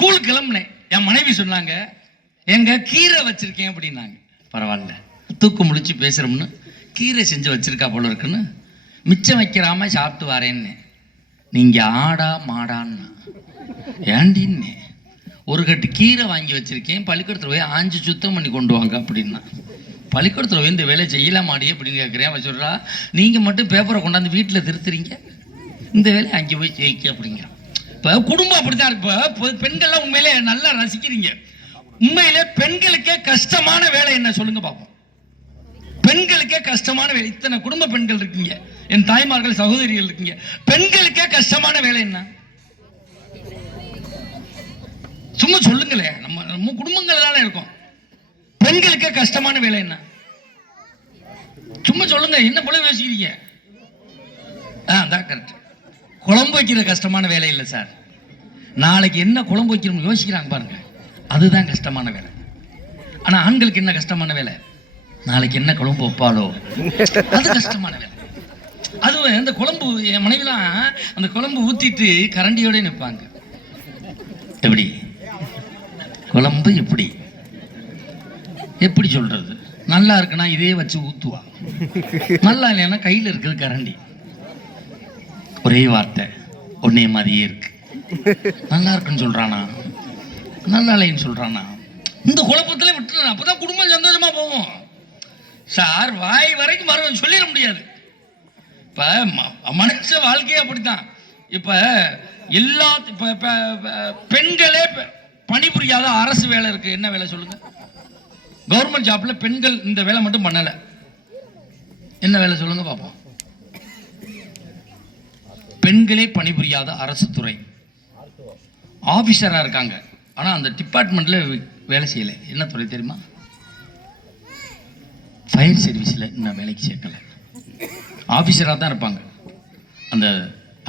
ஸ்கூலுக்கு கிளம்புனேன். என் மனைவி சொன்னாங்க, எங்க கீரை வச்சிருக்கேன் அப்படின்னாங்க. பரவாயில்ல, தூக்கு முடிச்சு பேசுறோம்னு கீரை செஞ்சு வச்சிருக்கா போல இருக்குன்னு மிச்சம் வைக்கிறாம சாப்பிட்டு வரேன்னு. நீங்க ஆடா மாடான்னு ஏண்டின்னு ஒரு கட்டு கீரை வாங்கி வச்சிருக்கேன், பள்ளிக்கூடத்தில் போய் ஆஞ்சு சுத்தம் பண்ணி கொண்டு வாங்க அப்படின்னா. பள்ளிக்கூடத்தில் போய் இந்த வேலை செய்யலாமாடி அப்படின்னு கேட்குறேன். அவன் சொல்கிறா, நீங்கள் மட்டும் பேப்பரை கொண்டாந்து வீட்டில் திருத்துறீங்க, இந்த வேலையை அங்கே போய் ஜெயிக்க அப்படிங்கிறான். இப்போ குடும்பம் அப்படித்தான் இருக்கு. இப்போ பெண்கள்லாம் உண்மையிலே நல்லா ரசிக்கிறீங்க. உண்மையிலே பெண்களுக்கே கஷ்டமான வேலை என்ன சொல்லுங்க பார்ப்போம். பெண்களுக்கே கஷ்டமான வேலை, இத்தனை குடும்ப பெண்கள் இருக்கீங்க, என் தாய்மார்கள் சகோதரிகள் இருக்கீங்க, பெண்களுக்கே கஷ்டமான வேலை என்ன? சும்மா சொல்லுங்களேன். நம்ம குடும்பங்கள் தானே இருக்கும். பெண்களுக்கே கஷ்டமான வேலை என்ன? சும்மா சொல்லுங்க. என்ன போல யோசிக்கிறீங்க? அதான் கரெக்ட். குழம்பு வைக்கிற கஷ்டமான வேலை இல்லை சார். நாளைக்கு என்ன குழம்பு வைக்கணும்னு யோசிக்கிறாங்க பாருங்க, அதுதான் கஷ்டமான வேலை. ஆனா ஆண்களுக்கு என்ன கஷ்டமான வேலை? நாளைக்கு என்ன குழம்பு வைப்பாலோ, அது கஷ்டமான வேலை. அதுவும் அந்த குழம்பு, என் மனைவிலாம் அந்த குழம்பு ஊத்திட்டு கரண்டியோட நிற்பாங்க. எப்படி குழம்பு எப்படி எப்படி சொல்றது? நல்லா இருக்குன்னா இதே வச்சு ஊத்துவா, நல்லா இல்லைன்னா கையில் இருக்குது கரண்டி. ஒரே வார்த்தை, ஒன்னே மாதிரியே இருக்கு. நல்லா இருக்குன்னு சொல்றானா, நல்லா இல்லைன்னு சொல்றானா? இந்த குழப்பத்திலே விட்டுறேன். அப்பதான் குடும்பம் சந்தோஷமா போகும் சார். வாய் வரைக்கும் மறுபடியும் சொல்லிட முடியாது. இப்ப மனுஷ வாழ்க்கையே அப்படித்தான். இப்ப எல்லா பெண்களே பணிபுரியாத அரசு வேலை இருக்கு. என்ன வேலை சொல்லுங்க? கவர்மெண்ட் ஜாப்ல பெண்கள் இந்த வேலை மட்டும் பண்ணல. என்ன வேலை சொல்லுங்க பாப்போம்? பெண்களே பணிபுரியாத அரசு துறை ஆபீசரா இருக்காங்க. ஆனா அந்த டிபார்ட்மெண்ட்ல வேலை செய்யல. என்ன துறை தெரியுமா? ஃபயர் சர்வீஸ்ல இன்னும் வேலைக்கு சேர்க்கல. ஆபீசரா தான் இருப்பாங்க. அந்த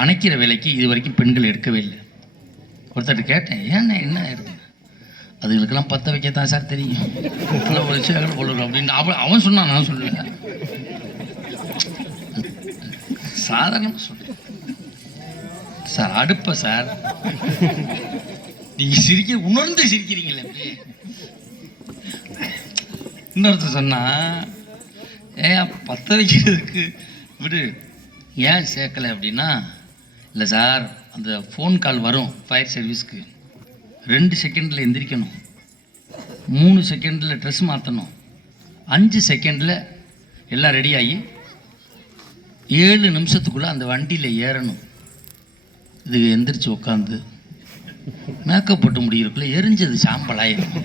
அணைக்கிற வேலைக்கு இது வரைக்கும் பெண்கள் எடுக்கவே இல்லை. ஒருத்தர் கேட்டேன், ஏன்னா என்ன இருக்கு? அதுகளுக்கெல்லாம் பற்ற வைக்கத்தான் சார் தெரியும் அப்படின்னு அவன் சொன்னான். நான் சொல்லுவேன், சாதாரணமாக சொல்றேன் சார். அடுப்ப சார் நீங்க சிரிக்க உணர்ந்து சிரிக்கிறீங்களே. இன்னொருத்தர் சொன்னா, ஏன் பற்ற வைக்கிறதுக்கு விடு, ஏன் சேர்க்கலை அப்படின்னா, இல்லை சார் அந்த ஃபோன் கால் வரும் ஃபயர் சர்வீஸ்க்கு, 2 செகண்டில் எந்திரிக்கணும், 3 செகண்டில் ட்ரெஸ் மாற்றணும், 5 செகண்டில் எல்லாம் ரெடி ஆகி 7 நிமிஷத்துக்குள்ளே அந்த வண்டியில் ஏறணும். இது எந்திரிச்சு உட்காந்து மேக்கப் போட்டு முடிகிறதுக்குள்ளே எரிஞ்சது சாம்பலாயிரும்.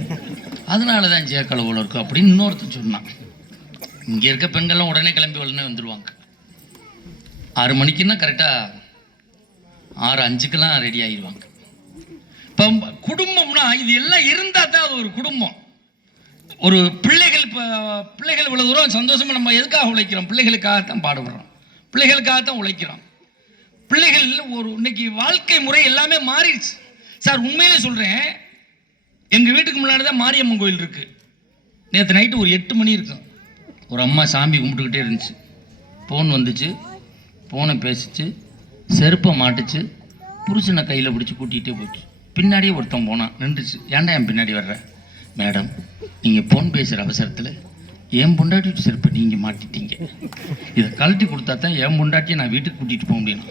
அதனால தான் சேர்க்கலை போல இருக்கும் அப்படின்னு இன்னொருத்தன் சொன்னான். இங்கே இருக்க பெண்கள்லாம் உடனே கிளம்பி உடனே வந்துடுவாங்க. 6 மணிக்குன்னா கரெக்டாக 6:05 ரெடி ஆகிடுவாங்க. இப்போ குடும்பம்னா இது எல்லாம் இருந்தால் தான் அது ஒரு குடும்பம். ஒரு பிள்ளைகள் இவ்வளோ தூரம் சந்தோஷமாக நம்ம எதுக்காக உழைக்கிறோம்? பிள்ளைகளுக்காகத்தான் பாடுபடுறோம், பிள்ளைகளுக்காகத்தான் உழைக்கிறோம். பிள்ளைகள் ஒரு இன்னைக்கு வாழ்க்கை முறை எல்லாமே மாறிடுச்சு சார். உண்மையிலே சொல்கிறேன், எங்கள் வீட்டுக்கு முன்னாடி தான் மாரியம்மன் கோயில் இருக்குது. நேற்று நைட்டு ஒரு 8 மணி இருக்கும். ஒரு அம்மா சாமி கும்பிட்டுக்கிட்டே இருந்துச்சு. ஃபோன் வந்துச்சு, ஃபோனை பேசிச்சு, செருப்பை மாட்டுச்சு, புருஷனை கையில் பிடிச்சி கூட்டிகிட்டே போச்சு. பின்னாடியே ஒருத்தன் போனான், நின்றுச்சு. ஏன்டா என் பின்னாடி வர்ற? மேடம், நீங்கள் ஃபோன் பேசுகிற அவசரத்தில் என் பொண்டாட்டி செருப்பை நீங்கள் மாட்டிட்டீங்க, இதை கழட்டி கொடுத்தா தான் என் பொண்டாட்டியை நான் வீட்டுக்கு கூட்டிகிட்டு போக முடியும்.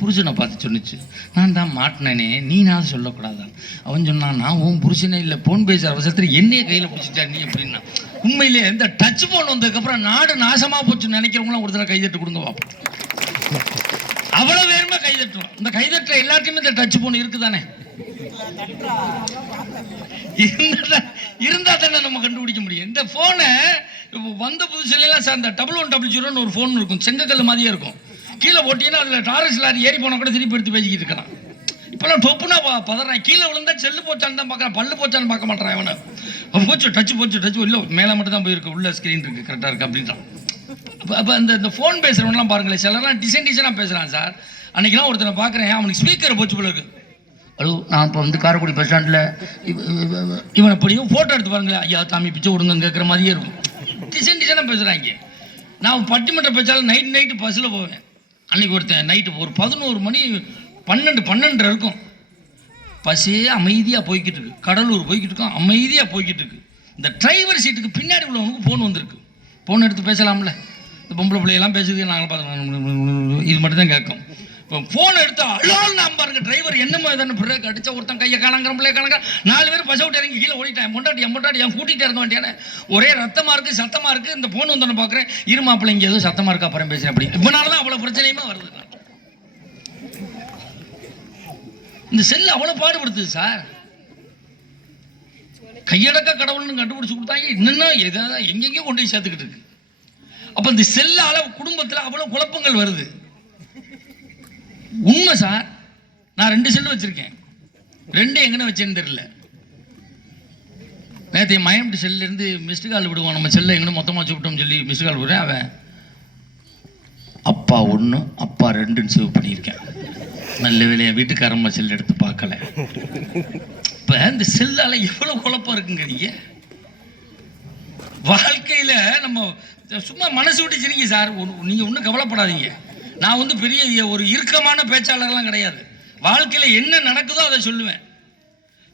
புருஷனை பார்த்து சொன்னிச்சு, நான் தான் மாட்டினேனே, நீ நான் சொல்லக்கூடாதான். அவன் சொன்னான், நான் உன் புருஷனே இல்லை, ஃபோன் பேசுகிற அவசரத்தில் என்னையே கையில் பிடிச்சிட்டா நீ அப்படின்னா. உண்மையிலே இந்த டச் ஃபோன் வந்ததுக்கப்புறம் நாடு நாசமாக போச்சுன்னு நினைக்கிறவங்களாம் ஒரு தடவை கைதட்டு கொடுங்க பார்ப்போம். அவ்வளவு வேறுமா கைதட்டுறோம். இந்த கைதட்டுற எல்லாத்தையுமே இந்த டச் ஃபோன் இருக்குதானே? இருந்தா தானே நம்ம கண்டுபிடிக்க முடியும். இந்த போனை வந்த புதுசுலாம் சார், இந்த 1100 ஒரு போன் இருக்கும், செங்கக்கல் மாதிரியே இருக்கும். கீழே போட்டீங்கன்னா அதில் டாரஸ் லாரி ஏறி போனால் கூட திருப்பி எடுத்து பேசிக்கிட்டு இருக்கான். இப்போலாம் டொப்புனா பதறான். கீழே விழுந்தா செல்லு போச்சான்னு தான் பார்க்குறான், பல்லு போச்சான்னு பார்க்க மாட்டேறான். அவனை போச்சு டச் இல்லை, மேலே மட்டும் தான் போயிருக்கு, உள்ள ஸ்க்ரீன் இருக்குது, கரெக்டாக இருக்குது அப்படின்றான். அப்போ இந்த ஃபோன் பேசுகிறவங்களாம் பாருங்களேன், சிலர்லாம் டிசைனாக பேசுகிறான் சார். அன்றைக்கெலாம் ஒருத்தனை பார்க்குறேன், அவனுக்கு ஸ்பீக்கரை போச்சு போல இருக்கு. ஹலோ, நான் இப்போ வந்து காரைக்குடி பஸ் ஸ்டாண்டில் இவனை படியும் ஃபோட்டோ எடுத்து பாருங்களேன், ஐயா தாமி பிச்சை விடுங்க கேட்குற மாதிரியே இருக்கும். டிசைனாக பேசுகிறாங்க. நான் பட்டிமன்ற பேச்சாலும் நைட்டு பஸ்ஸில் போவேன். அன்றைக்கி ஒருத்தன் நைட்டு ஒரு 11 மணி 12 இருக்கும். பஸ்ஸே அமைதியாக போய்கிட்டு இருக்கு, கடலூர் போய்கிட்டு இருக்கோம், அமைதியாக போய்கிட்டு இருக்கு. இந்த டிரைவர் சீட்டுக்கு பின்னாடி உள்ளவனுக்கு ஃபோன் வந்திருக்கு. ஃபோன் எடுத்து பேசலாம்ல, இந்த பொம்பளை பிள்ளையெல்லாம் பேசுது, நாங்கள் பார்த்து இது மட்டும் தான் கேட்கும். இப்போ ஃபோன் எடுத்தா அழால் நான் பாருங்க, டிரைவர் என்னமோ எதன்னு பிரேக் அடிச்சா ஒருத்தன் கையை காணங்கிற பிள்ளைய காணங்க, 4 பேர் பஸ் விட்டு இறங்கி கீழே ஓடிட்டேன். பொண்டாட்டி என் கூட்டிகிட்டே இருக்க வேண்டியானே, ஒரே ரத்தமாக இருக்குது, சத்தமாக இருக்குது. இந்த ஃபோன் வந்தோன்னு பார்க்குறேன், இருமாப்பிள்ளை இங்கே ஏதோ சத்தமாக இருக்கா, அப்புறம் பேசுகிறேன். அப்படி இப்போனால தான் அவ்வளோ பிரச்சனையுமே வருது. இந்த செல்லு அவ்வளோ பாடுபடுத்துது சார். கையடக்க கடவுள்னு கண்டுபிடிச்சு கொடுத்தாங்க, இன்னும் எதாவது எங்கெங்கேயோ கொண்டு போய் சேர்த்துக்கிட்டு இருக்கு. அப்போ இந்த செல்லால குடும்பத்தில் அவ்வளோ குழப்பங்கள் வருது. உண்மை சார். நான் 2 செல்லு வச்சிருக்கேன், 2 எங்கன்னு வச்சேன்னு தெரியல. நேற்று என் மயம்ட்டு செல்லிருந்து மிஸ்டு கால் விடுவான், நம்ம செல்லை எங்கன்னு மொத்தமாக வச்சுக்கிட்டோம்னு சொல்லி மிஸ்டு கால் விடுறேன். அவன் அப்பா 1 அப்பா 2ன்னு சேவ் பண்ணியிருக்கேன். நல்ல வேலையை வீட்டுக்காரம்மா செல் எடுத்து பார்க்கல. இப்போ இந்த செல்லால எவ்வளோ குழப்பம் இருக்குங்க. நீங்கள் வாழ்க்கையில் நம்ம சும்மா மனசு விட்டு சரிங்க சார், நீங்கள் ஒன்றும் கவலைப்படாதீங்க. நான் வந்து பெரிய ஒரு இறுக்கமான பேச்சாளர்லாம் கிடையாது. வாழ்க்கையில் என்ன நடக்குதோ அதை சொல்லுவேன்.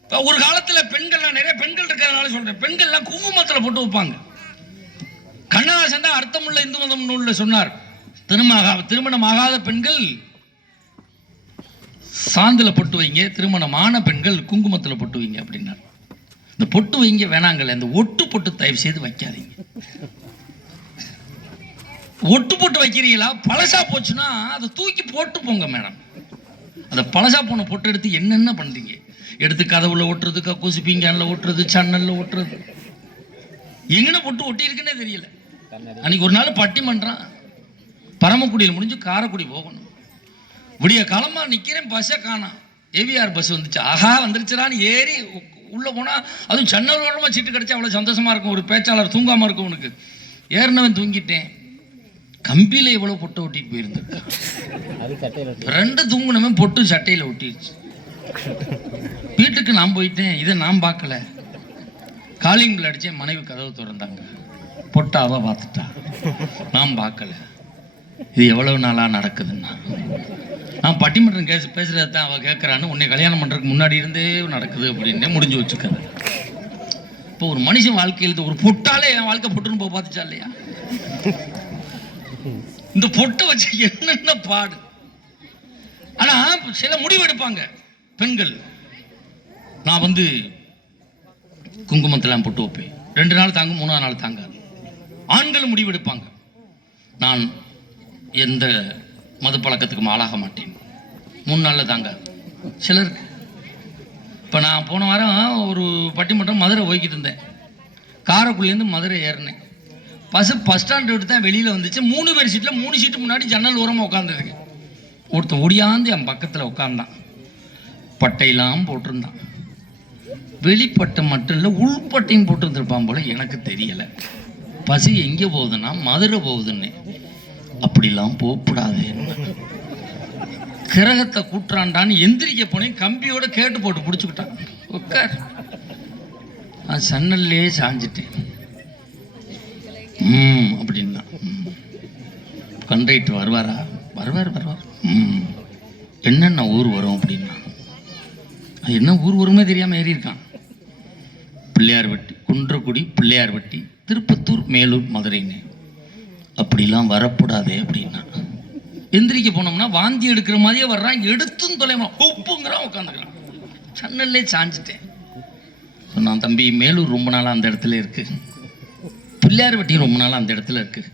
இப்போ ஒரு காலத்தில் பெண்கள்லாம் நிறைய பெண்கள் இருக்கிறதுனால சொல்கிறேன், பெண்கள்லாம் குங்குமத்தில் போட்டு வைப்பாங்க. கண்ணதாசன் தான் அர்த்தமுள்ள இந்து மதம் நூலில் சொன்னார், திருமணமாகாத பெண்கள் சாந்தில் பொட்டு வைங்க, திருமணமான பெண்கள் குங்குமத்தில் பொட்டு வைங்க அப்படின்னார். இந்த பொட்டு வைங்க வேணாங்கல்ல, இந்த ஒட்டு பொட்டு தயவு செய்து வைக்காதீங்க. ஒட்டு போட்டு வைக்கிறீங்களா, பழசா போச்சுன்னா அதை தூக்கி போட்டு போங்க மேடம். அந்த பழசா போன பொட்டு எடுத்து என்னென்ன பண்ணுறீங்க, எடுத்து கதவுல ஒட்டுறது, கக்கூசி பீங்கானில் ஒட்டுறது, சன்னல்ல ஒட்டுறது, எங்கன்னு பொட்டு ஒட்டி இருக்குன்னே தெரியல. அன்னைக்கு ஒரு நாள் பட்டிமன்றம் பரமக்குடியில் முடிஞ்சு காரைக்குடி போகணும். விடிய காலமா நிற்கிறேன், பஸ்ஸை காணோம். ஏவிஆர் பஸ் வந்துச்சு, ஆஹா வந்துருச்சுடான்னு ஏறி உள்ளே போனால், அதுவும் சன்னலோரமாக சீட்டு கிடச்சா அவ்வளோ சந்தோஷமாக இருக்கும். ஒரு பேச்சாளர் தூங்காமல் இருக்கும் உனக்கு. ஏறினவன் தூங்கிட்டேன். கம்பியில் எவ்வளோ பொட்டை ஒட்டிட்டு போயிருந்திருக்கேன். 2 தூங்குனவன் பொட்டு சட்டையில் ஒட்டிடுச்சு. வீட்டுக்கு நான் போயிட்டேன், இதை நான் பார்க்கல. காலிங் பில் அடித்தேன், மனைவி கதவு திறந்தாங்க. பொட்டாவை பார்த்துட்டா, நான் பார்க்கல. இது எவ்வளவு நாளாக நடக்குதுன்னா, நான் பட்டிமன்றம் பேசுறது தான் அவள் கேட்குறான்னு, உன்னை கல்யாணம் பண்ணுறதுக்கு முன்னாடி இருந்தே நடக்குது அப்படின்னே முடிஞ்சு வச்சுக்காது. இப்போ ஒரு மனுஷன் வாழ்க்கையில் ஒரு பொட்டாலே என் வாழ்க்கை பொட்டுன்னு போய் பார்த்துச்சா இல்லையா? இந்த பொட்டை வச்சு என்னென்ன பாடு. ஆனா சில முடிவு எடுப்பாங்க பெண்கள். நான் வந்து குங்குமத்தெல்லாம் பொட்டு வைப்பேன், 2 நாள் தாங்க, 3ஆவது நாள் தாங்க. ஆண்கள் முடிவு எடுப்பாங்க, நான் எந்த மது பழக்கத்துக்கும் ஆளாக மாட்டேன், 3 நாளில் தாங்க. சிலருக்கு இப்போ நான் போன வாரம் ஒரு பட்டிமன்றம் மதுரை போய்கிட்டு இருந்தேன். காரைக்குடிலேருந்து மதுரை ஏறினேன். பஸ் ஸ்டாண்டு விட்டு தான் வெளியில் வந்துச்சு. 3 பேர் சீட்டில் 3 சீட்டு முன்னாடி ஜன்னல் ஓரமாக உட்காந்துருக்கு. ஒருத்தன் ஒடியாந்து என் பக்கத்தில் உட்காந்தான். பட்டையெல்லாம் போட்டிருந்தான். வெளிப்பட்டை மட்டும் இல்லை, உள்பட்டையும் போட்டுருந்துருப்பான் போல, எனக்கு தெரியலை. பசி எங்கே போகுதுன்னா மதுரை போகுதுன்னு. அப்படிலாம் போகக்கூடாது, கிரகத்தை கூட்டுறான்டான்னு எந்திரிக்க போனேன். கம்பியோட கேட்டு போட்டு பிடிச்சிக்கிட்டான். உட்கார். நான் சன்னல்லே சாஞ்சிட்டேன். அப்படின்னா கண்ட்ரைட்டு வருவாரா? வருவார். என்னென்ன ஊர் வரும் அப்படின்னா, அது என்ன ஊர் வருமே தெரியாமல் ஏறி இருக்கான். பிள்ளையார்பட்டி, குன்றக்குடி, பிள்ளையார்பட்டி, திருப்பத்தூர், மேலூர், மதுரைன்னு. அப்படிலாம் வரக்கூடாதே அப்படின்னா, எந்திரிக்க போனோம்னா வாந்தி எடுக்கிற மாதிரியே வர்றான். எடுத்துன்னு தொலைமா உப்புங்கிறான், உட்காந்துக்கிறான். சன்னல்லே சாஞ்சிட்டேன். சொன்னான், தம்பி மேலூர் ரொம்ப நாளாக அந்த இடத்துல இருக்குது, பிள்ளையார்பட்டியும் ரொம்ப நாளாக அந்த இடத்துல இருக்குது.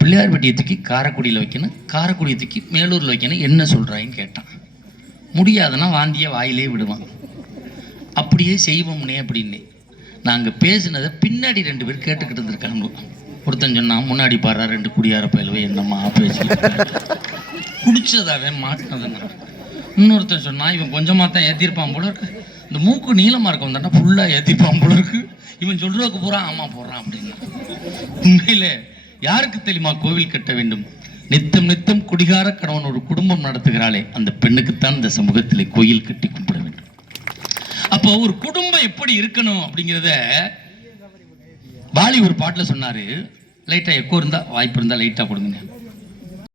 பிள்ளையார்பட்டியை தூக்கி காரைக்குடியில் வைக்கணும், காரைக்குடியை தூக்கி மேலூரில் வைக்கணும், என்ன சொல்கிறாயின்னு கேட்டான். முடியாதுன்னா வாந்தியை வாயிலே விடுவான். அப்படியே செய்வோம்னே அப்படின்னு. நாங்கள் பேசினதை பின்னாடி 2 பேர் கேட்டுக்கிட்டு இருந்திருக்காங்க. ஒருத்தன் சொன்னான், முன்னாடி பாடுறா 2 குடியார பயிலவே என்னம்மா பேசி குடிச்சதாவே மாட்டினதுன்னா. இன்னொருத்தன் சொன்னான், இவன் கொஞ்சமாக தான் ஏற்றிருப்பான் போல இருக்கு, இந்த மூக்கு நீளமாக இருக்கும் தானே ஃபுல்லாக ஏற்றிருப்பான் போல இருக்கு, இவன் சொல்றதுக்கு பூரா ஆமா போடுறான் அப்படின்னா. உண்மையில யாருக்கு தெரியுமா கோவில் கட்ட வேண்டும்? நித்தம் நித்தம் குடிகார கணவன் ஒரு குடும்பம் நடத்துகிறாளே, அந்த பெண்ணுக்குத்தான் இந்த சமூகத்திலே கோயில் கட்டி கும்பிட வேண்டும். அப்போ ஒரு குடும்பம் எப்படி இருக்கணும் அப்படிங்கிறத வாலி ஒரு பாட்டில் சொன்னாரு. லைட்டா எக்கோ இருந்தா, வாய்ப்பு இருந்தா லைட்டா கொடுங்க.